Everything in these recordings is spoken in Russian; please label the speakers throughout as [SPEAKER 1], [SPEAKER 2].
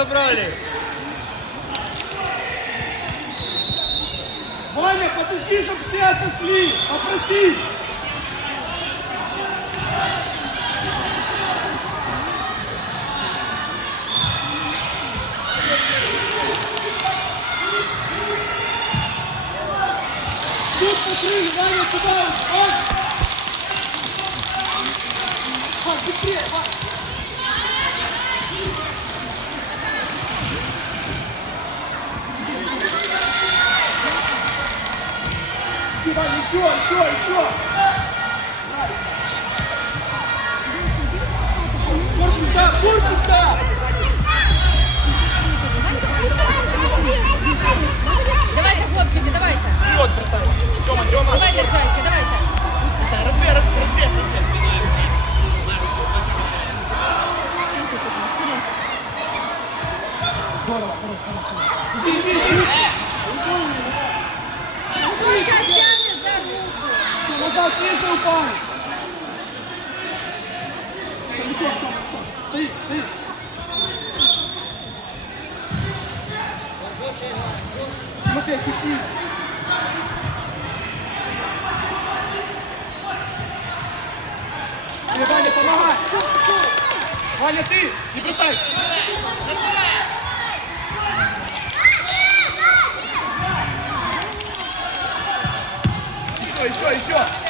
[SPEAKER 1] Разобрали.
[SPEAKER 2] Ваня, подожди, чтобы все отошли. Попроси. Тут смотри, Ваня, сюда. Ваня. Вань, быстрее, Ваня, еще, еще, еще. Корпус, да, корпус, да.
[SPEAKER 3] Давайте, хлопчики, давайте.
[SPEAKER 2] Вперед, бросай. Тёма, Тёма.
[SPEAKER 3] Давайте, зайки, давайте.
[SPEAKER 2] Бросай, разбей, разбей, разбей, разбей. Здорово, хорошо, хорошо. Иди, иди.
[SPEAKER 4] Что сейчас?
[SPEAKER 2] Назад, ниже упал. Далеко, Тёма, Тёма. Стоит, стоит. Тимофей, чуть-чуть. Ты, Ваня, помогай! Ваня, ты! Не бросайся! Еще, еще, еще!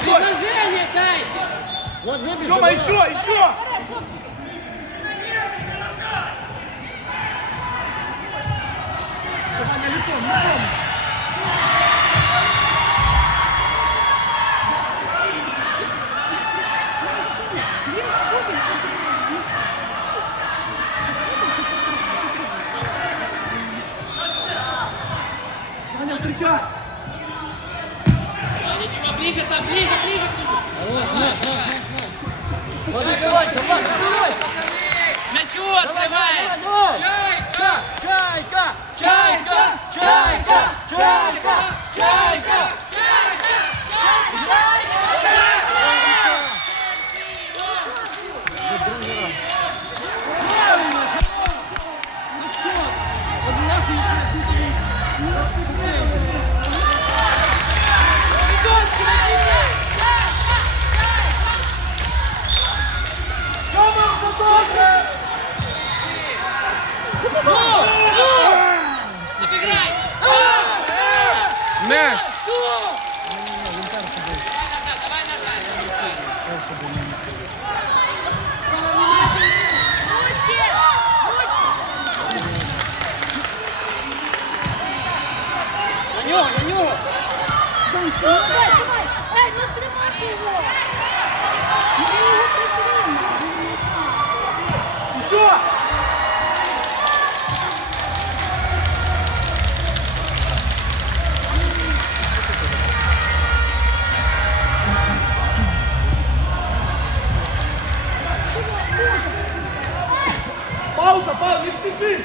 [SPEAKER 3] Предложение дай!
[SPEAKER 2] Тёма, еще, еще! Лицом, лицом! Ваня, встречай!
[SPEAKER 3] Ничего, ближе там, ближе, ближе к нему!
[SPEAKER 1] Хорош, на, на, на, на. Влад, открывайся, Влад, открывайся.
[SPEAKER 3] Мячу открывай!
[SPEAKER 1] давай, давай.
[SPEAKER 3] Чайка!
[SPEAKER 1] Чайка, чайка, чайка, чайка, чайка. Пап, не спеши!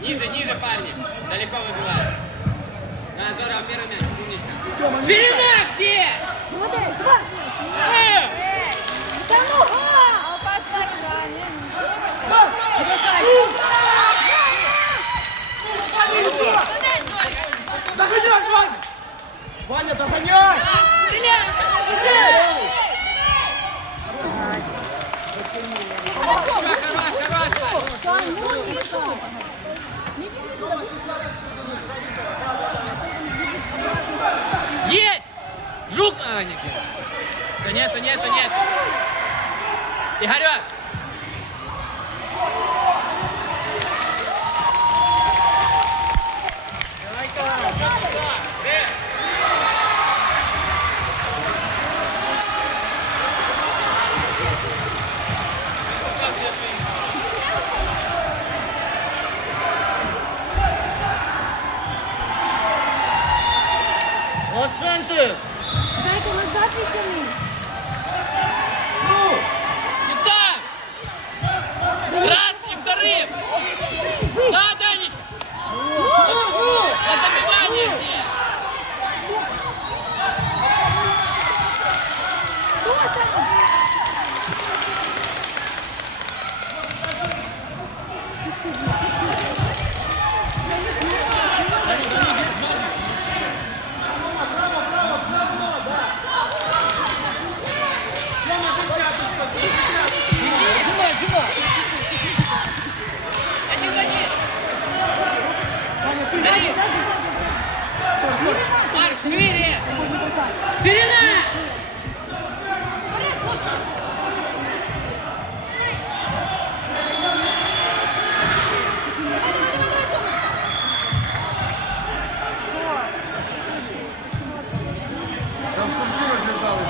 [SPEAKER 3] Ниже, ниже, парни. Далеко выбивают. А, здорово, первый мяч, умничка. Ширина где?
[SPEAKER 5] Вот
[SPEAKER 2] это, два. Да ну,
[SPEAKER 1] а!
[SPEAKER 2] Он поставил,
[SPEAKER 1] Догоняй, Ваня! Ваня, догоняй!
[SPEAKER 5] Стреляй!
[SPEAKER 3] Есть! Жук! А, нет, нет. Все, нету, нету, нет. Игорек! Давай-ка! Марш шире! Ширина!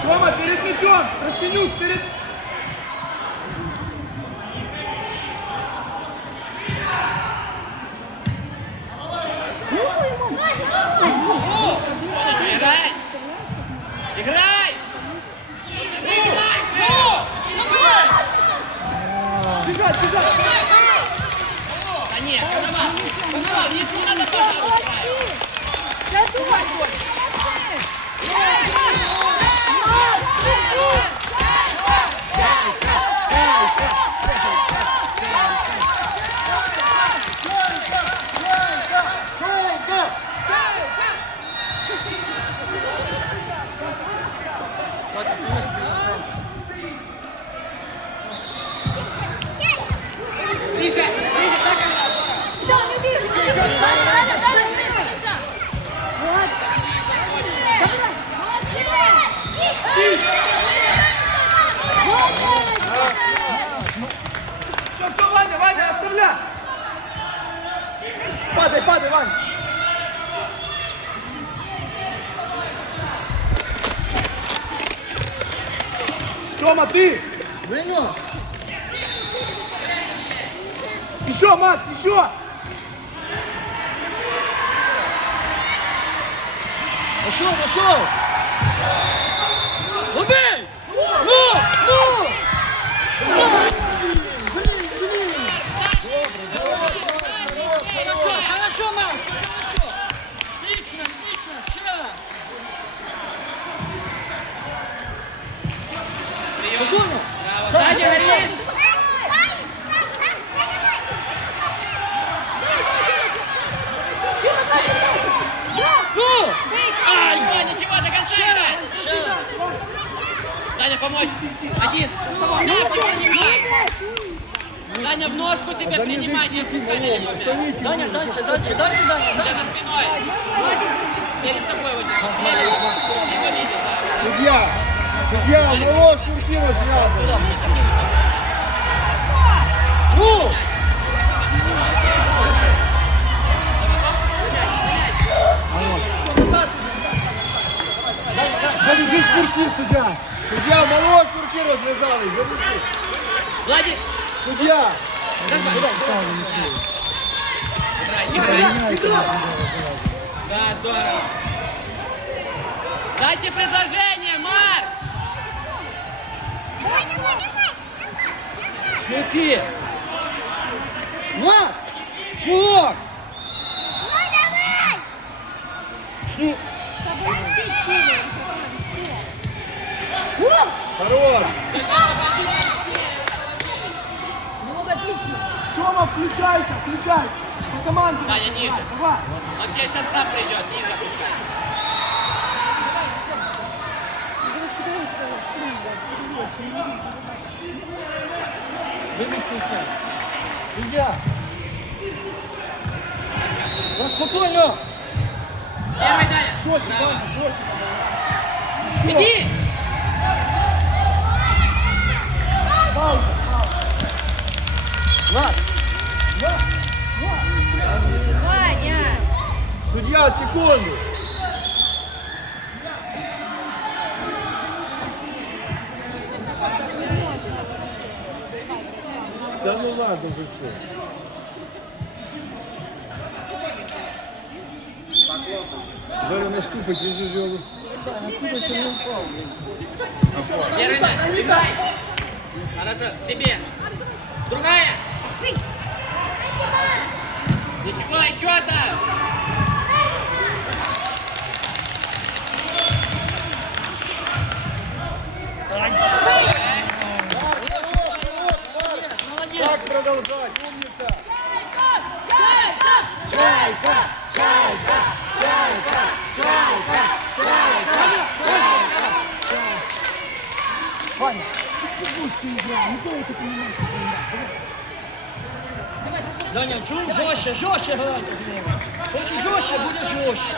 [SPEAKER 1] Рома, перед мячом! Растянюк, перед...
[SPEAKER 2] 你出来
[SPEAKER 1] 了，
[SPEAKER 2] 出。Шнурки, судья. Судья, молодь Турки розв'язали. Завяжи.
[SPEAKER 3] Владик, давай. Играй. Да, здорово. Дайте предложение, Марк!
[SPEAKER 4] Давай, давай, давай.
[SPEAKER 1] Шнурки! Влад! Шнурок!
[SPEAKER 4] Давай, давай.
[SPEAKER 1] Шнур...
[SPEAKER 2] Хорош.
[SPEAKER 4] Было отлично.
[SPEAKER 2] Тёма, включайся, включайся. За команду.
[SPEAKER 3] Даня, ниже.
[SPEAKER 2] Давай.
[SPEAKER 3] Он тебе сейчас сам придет, ниже.
[SPEAKER 1] Вимістився. Суддя. Ну, спокійно.
[SPEAKER 3] Первый, Даня.
[SPEAKER 2] Жестче,
[SPEAKER 3] Браво.
[SPEAKER 2] Ваня, жестче.
[SPEAKER 3] Иди!
[SPEAKER 4] Ваня.
[SPEAKER 2] Судья, секунду. Да ну ладно уже все. Зараз наступить, вижу жёлу.
[SPEAKER 3] Первый мяч. Хорошо, тебе. Другая. Ничего, еще
[SPEAKER 1] молодець.
[SPEAKER 2] Так продолжать, умница. Чайка, чайка, чайка, чайка, чайка, чайка.
[SPEAKER 1] Ваня. Даня, чув жорстче, жорстче грайте з ними. Буде жорстче.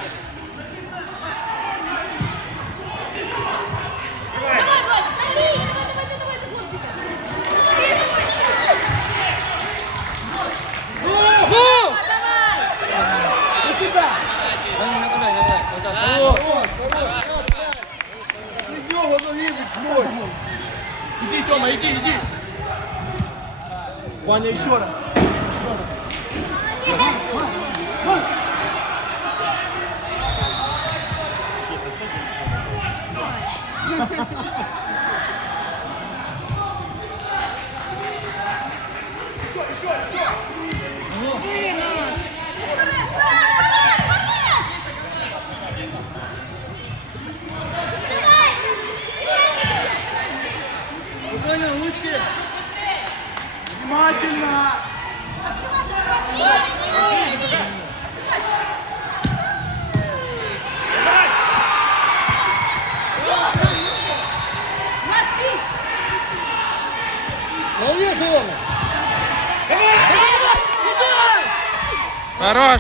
[SPEAKER 4] Давай, Ваня, давай, давай, давай, давай, давай, хлопчика.
[SPEAKER 1] Ну!
[SPEAKER 4] Давай.
[SPEAKER 2] На себя.
[SPEAKER 1] Даня, нападай, нападай. Отак,
[SPEAKER 3] Да.
[SPEAKER 1] хорош.
[SPEAKER 2] Хорош, хорош, хорош. Від нього, ну видиш, ноги.
[SPEAKER 1] Тёма, иди, иди.
[SPEAKER 2] Ваня, еще раз. Еще раз.
[SPEAKER 4] Вынос.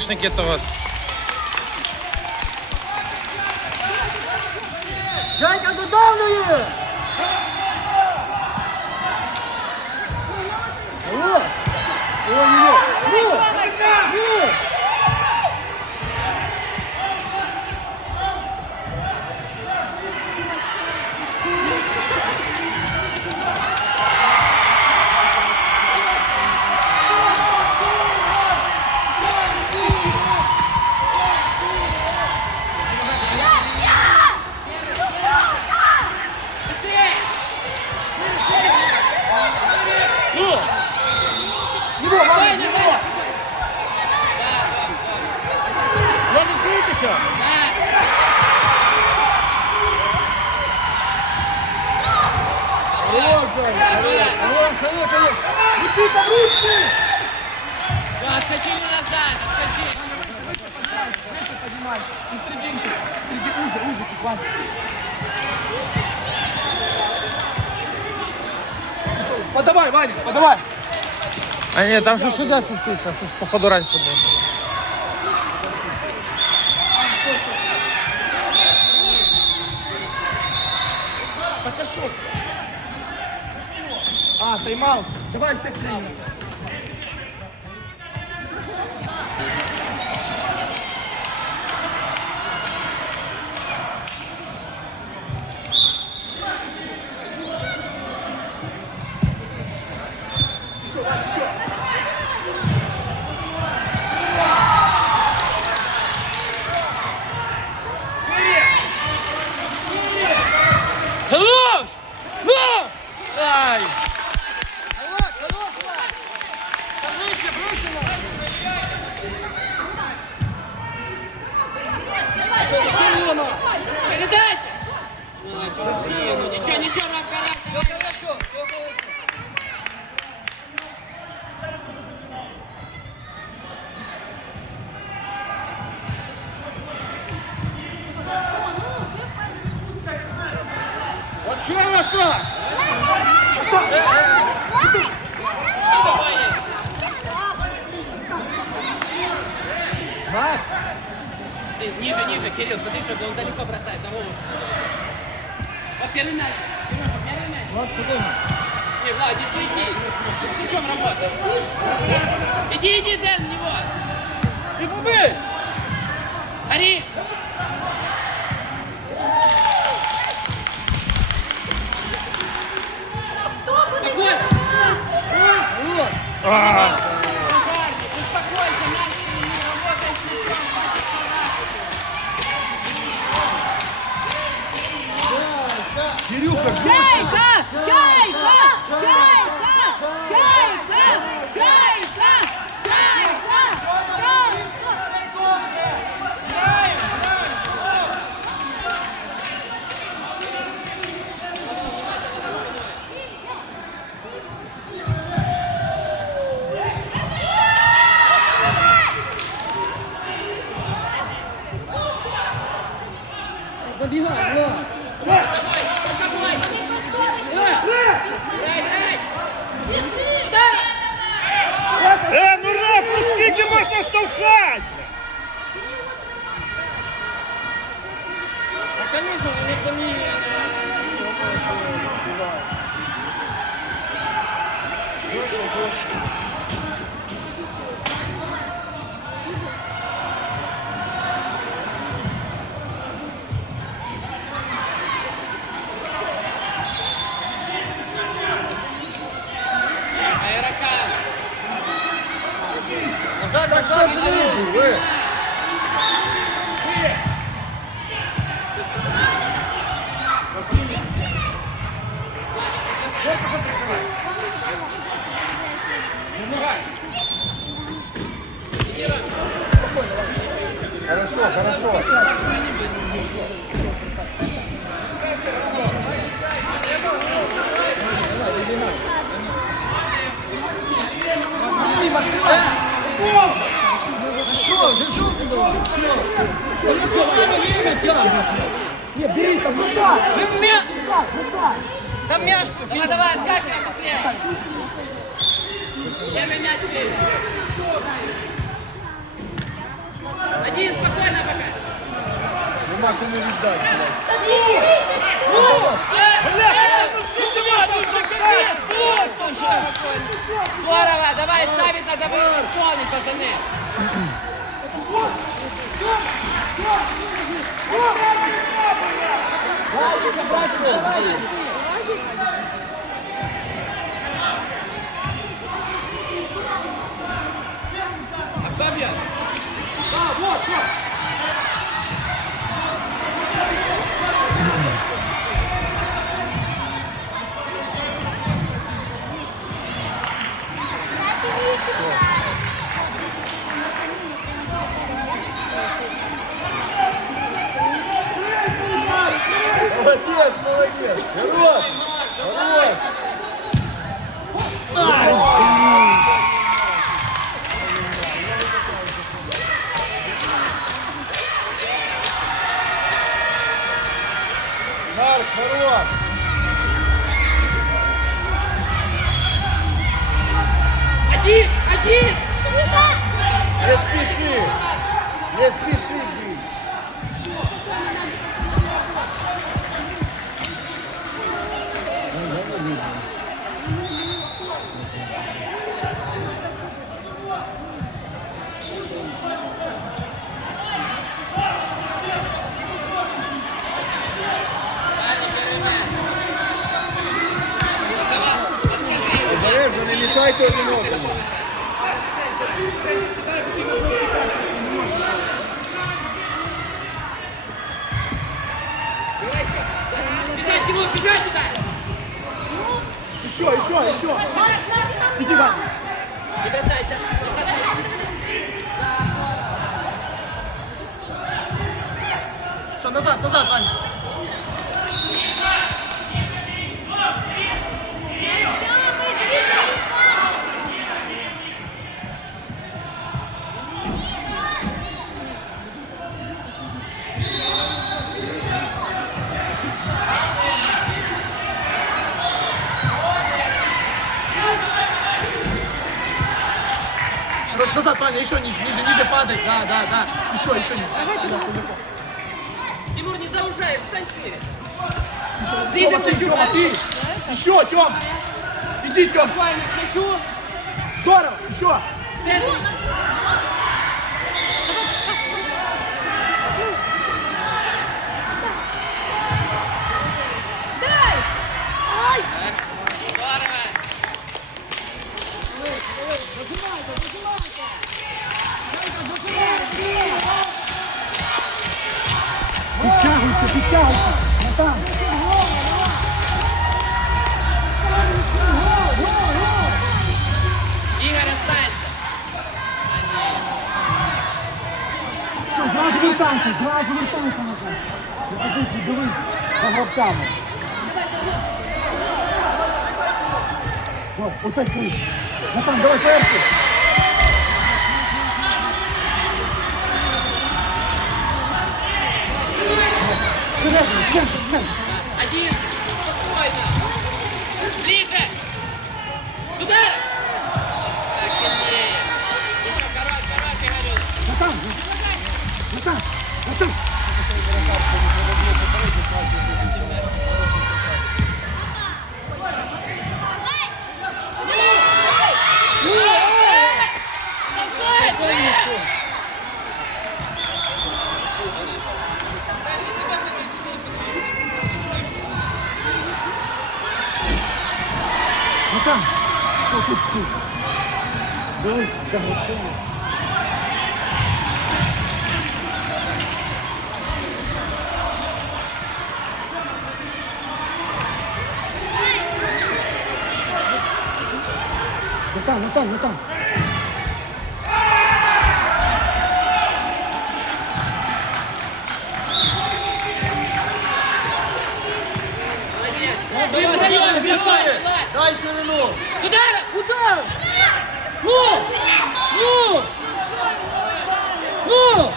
[SPEAKER 2] tinklalarini
[SPEAKER 6] ketdi ні, там що сюди свистить, там щось походу раніше було.
[SPEAKER 2] Так а що? ти? А, тайм-аут. Давай всіх приймемо.
[SPEAKER 1] Вот что у вас так?
[SPEAKER 2] Маш,
[SPEAKER 3] Ты ниже, ниже, Кирилл, смотри, чтобы он далеко бросает, за Вову. Вот первый мяч. Сережа, первый мяч.
[SPEAKER 2] Влад, подумай.
[SPEAKER 3] Не, Влад, не суетись. Ты с мячом работай. Иди, иди, Дэн, в него.
[SPEAKER 1] И побей!
[SPEAKER 3] Горишь.
[SPEAKER 2] Кирюха,
[SPEAKER 4] Чайка! Чайка! Чайка! Чайка! Чайка! Чайка! Чайка!
[SPEAKER 1] Забегай, Влад!
[SPEAKER 3] Спокойно. Играй, играй.
[SPEAKER 6] Е, ну Раф, ну скільки можна штовхати?
[SPEAKER 1] А, конечно, они сами...
[SPEAKER 3] Аэрокар.
[SPEAKER 1] Назад, назад, назад!
[SPEAKER 6] Хорошо,
[SPEAKER 2] Не, бери, там бросай.
[SPEAKER 1] Вы мя... Там мяч
[SPEAKER 3] Давай, давай, отскакивай быстрее. Первый мяч бей. Один, спокойно пока.
[SPEAKER 6] Нема кому віддати, блядь.
[SPEAKER 1] Ну! Бля, ну сколько надо, уже конец, просто уже!
[SPEAKER 3] Здорово, давай ставить надо было исполнить, пацаны. А кто бьет?
[SPEAKER 6] Молодець, молодець. Хорош, хорош.
[SPEAKER 2] Еще, еще, еще. Иди, Вань.
[SPEAKER 3] Не бросайся, не бросайся.
[SPEAKER 2] Все, назад, назад, Ваня. Ваня, еще ниже, ниже, ниже падай. Да, да, да. Еще, еще ниже.
[SPEAKER 3] Тимур, не заужай, встань шире.
[SPEAKER 2] Еще, Тёма, ты, Тёма, ты. Еще, Тём. Иди, Тём.
[SPEAKER 3] К плечу.
[SPEAKER 2] Здорово, еще.
[SPEAKER 3] Центр.
[SPEAKER 1] Ну! Ну! Ну!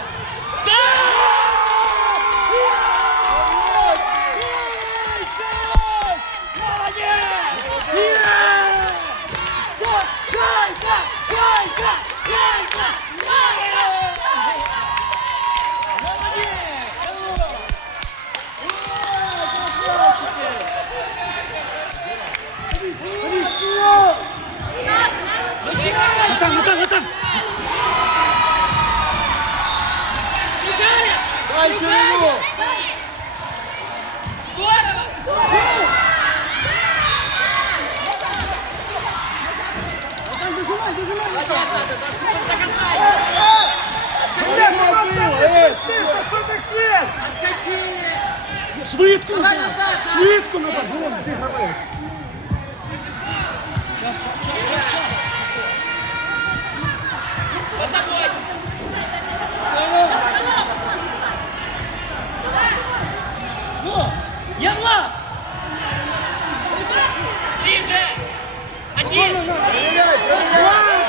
[SPEAKER 2] Натан, Натан, Натан.
[SPEAKER 3] Игоря!
[SPEAKER 6] Дай ширину!
[SPEAKER 3] Здорово! Молодец, надо, до до конца.
[SPEAKER 6] Ей!
[SPEAKER 3] Отскочи!
[SPEAKER 2] Швидко
[SPEAKER 3] Давай
[SPEAKER 2] Швидко назад. Вон, ти гравець.
[SPEAKER 1] Час, час, час, час, час.
[SPEAKER 3] Тобой!
[SPEAKER 1] Ну! Явла!
[SPEAKER 3] Ближе! Один!
[SPEAKER 6] Перевіряй, перевіряй!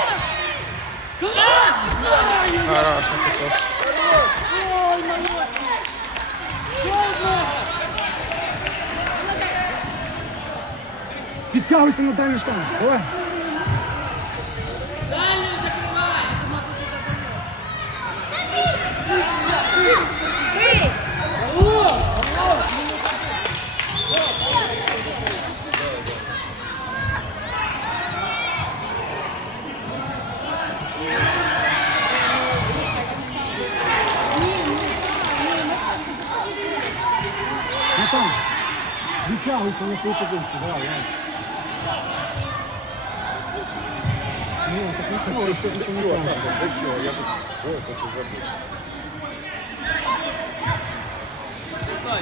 [SPEAKER 2] Підтягуйся на дальню штангу. Давай.
[SPEAKER 1] Дальню закривай!
[SPEAKER 2] Натан, витягуйся на свою позицію. Давай, давай. Ні, так нічого, ти ж нічого не кажеш.
[SPEAKER 3] Стой.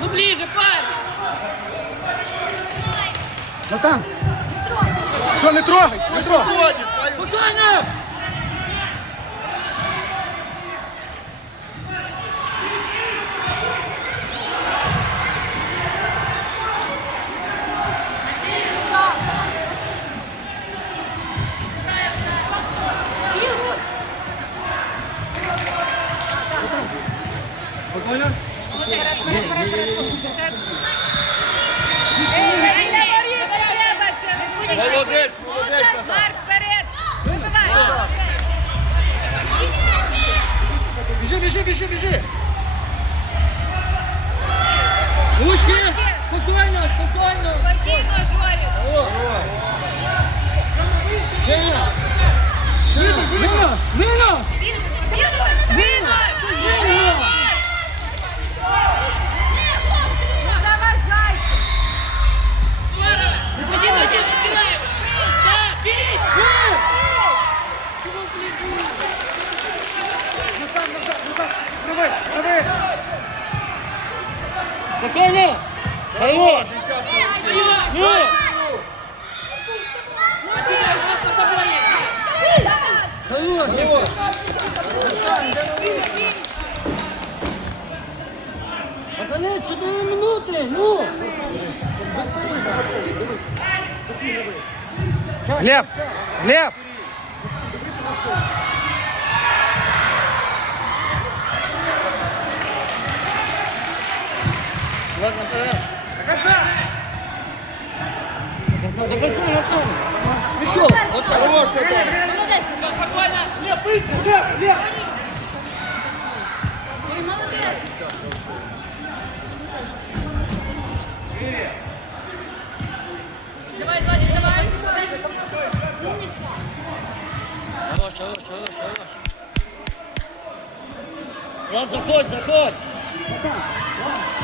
[SPEAKER 3] Ну ближе, парень!
[SPEAKER 2] Натан! Що, не трогай, не трогай!
[SPEAKER 1] Спокійно! Біжи, біжи, біжи, біжи! Ручки!
[SPEAKER 4] Ручки!
[SPEAKER 1] Спокійно, спокійно!
[SPEAKER 4] Спокійно, Жорік.
[SPEAKER 1] Ще раз! Ще Спокійно! Хорош! Ну! Хорош! Пацани, 4 минути! Ну!
[SPEAKER 6] Глеб! Глеб!
[SPEAKER 1] Ладно, вперед. До конца, до конца, Натан. Пришел, вот так.
[SPEAKER 4] Молодець.
[SPEAKER 3] Спокойно!
[SPEAKER 1] Быстро, Глеб, Глеб.
[SPEAKER 4] Молодець. Давай, Владик, давай. Умничка.
[SPEAKER 1] Хорош, хорош, хорош, хорош. Влад, заходь, заходь. Влад,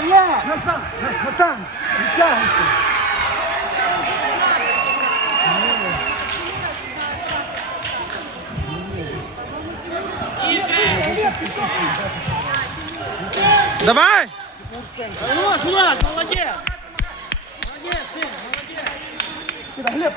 [SPEAKER 1] себя, Влад.
[SPEAKER 2] Натан, На- Натан, витягуйся!
[SPEAKER 6] Давай!
[SPEAKER 1] Хорош, Влад, молодец. Молодец, сын, молодец.
[SPEAKER 2] Сюда, Глеб!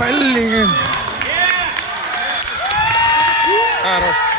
[SPEAKER 2] Berlin. Yeah